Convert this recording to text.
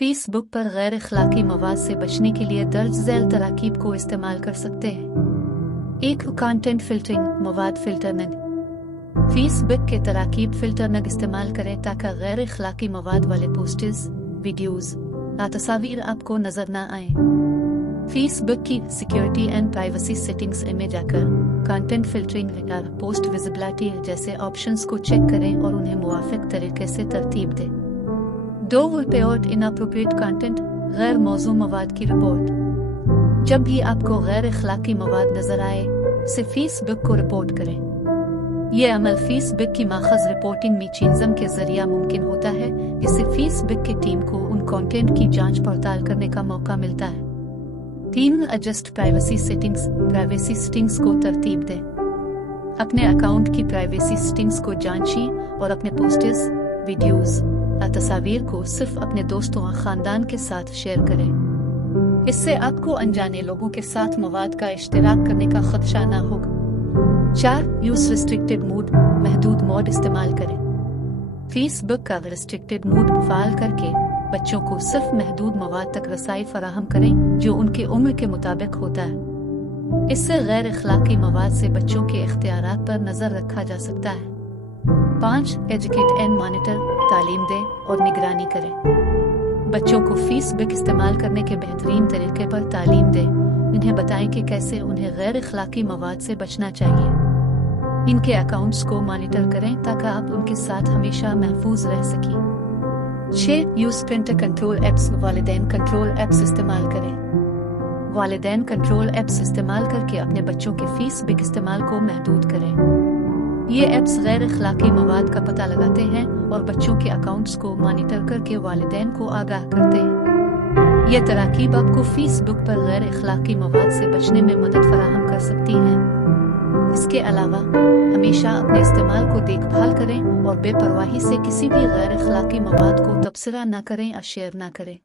Facebook पर गैर अखलाकी मवाद से बचने के लिए दर्ज झैल तराकीब को इस्तेमाल कर सकते हैं। एक कंटेंट फिल्टरिंग मवाद फिल्टरनग। फेसबुक के तराकीब फिल्टरनग इस्तेमाल करें ताकि गैर अखलाकी मवाद वाले पोस्ट्स, वीडियोस या तस्वीर आपको नजर न आए। फेसबुक की सिक्योरिटी एंड प्राइवेसी सेटिंग्स में जाकर कंटेंट फिल्टरिंग या पोस्ट विजिबिलिटी जैसे ऑप्शंस को चेक करें और उन्हें मुवाफिक तरीके से तरतीब दें। दो रिपोर्ट इनअप्रोप्रिएट कंटेंट गैर मौजू मवाद की रिपोर्ट। जब भी आपको गैर अखलाकी मवाद नजर आए उसे फेसबुक को रिपोर्ट करें। यह अमल फेसबुक की माखज रिपोर्टिंग मैकेनिज्म के जरिए मुमकिन होता है, इससे फेसबुक की टीम को उन कंटेंट की जांच पड़ताल करने का मौका मिलता है। 3 एडजस्ट प्राइवेसी सेटिंग्स को तरतीब दें। अपने अकाउंट की प्राइवेसी सेटिंग्स को जांचें और अपने पोस्ट्स, वीडियोस या तस्वीर को सिर्फ अपने दोस्तों और खानदान के साथ शेयर करें। इससे आपको अनजाने लोगों के साथ मवाद का इश्तिराक करने का खदशा न होगा। 4 यूज रिस्ट्रिक्टेड मोड महदूद मोड इस्तेमाल करें। फेसबुक का रिस्ट्रिक्टेड मोड फाल करके बच्चों को सिर्फ महदूद मवाद तक रसाई फराहम करें जो उनके उम्र के मुताबिक होता है। इससे गैर अखलाकी मवाद से बच्चों के इख्तियारात पर नजर रखा जा सकता है। 5 एजुकेट एंड मॉनिटर तालीम दें और निगरानी करें। बच्चों को फेसबुक इस्तेमाल करने के बेहतरीन तरीके पर तालीम दें। इन्हें बताएं कि कैसे उन्हें गैर अखलाकी मवाद से बचना चाहिए। इनके अकाउंट्स को मॉनिटर करें ताकि आप उनके साथ हमेशा महफूज रह सकें। 6 यूज पेरेंटल कंट्रोल एप्स वालिदैन कंट्रोल एप्स इस्तेमाल करें। वालिदैन कंट्रोल एप्स इस्तेमाल करके अपने बच्चों के फेसबुक इस्तेमाल को महदूद करें। ये एप्स गैर अखलाकी मवाद का पता लगाते हैं और बच्चों के अकाउंट्स को मॉनिटर करके वालिदैन को आगाह करते हैं। ये तराकीब आपको फेसबुक पर गैर अखलाकी मवाद से बचने में मदद फराहम कर सकती हैं। इसके अलावा हमेशा अपने इस्तेमाल को देखभाल करें और बेपरवाही से किसी भी गैर अखलाकी मवाद को तबसरा न करें या शेयर न करें।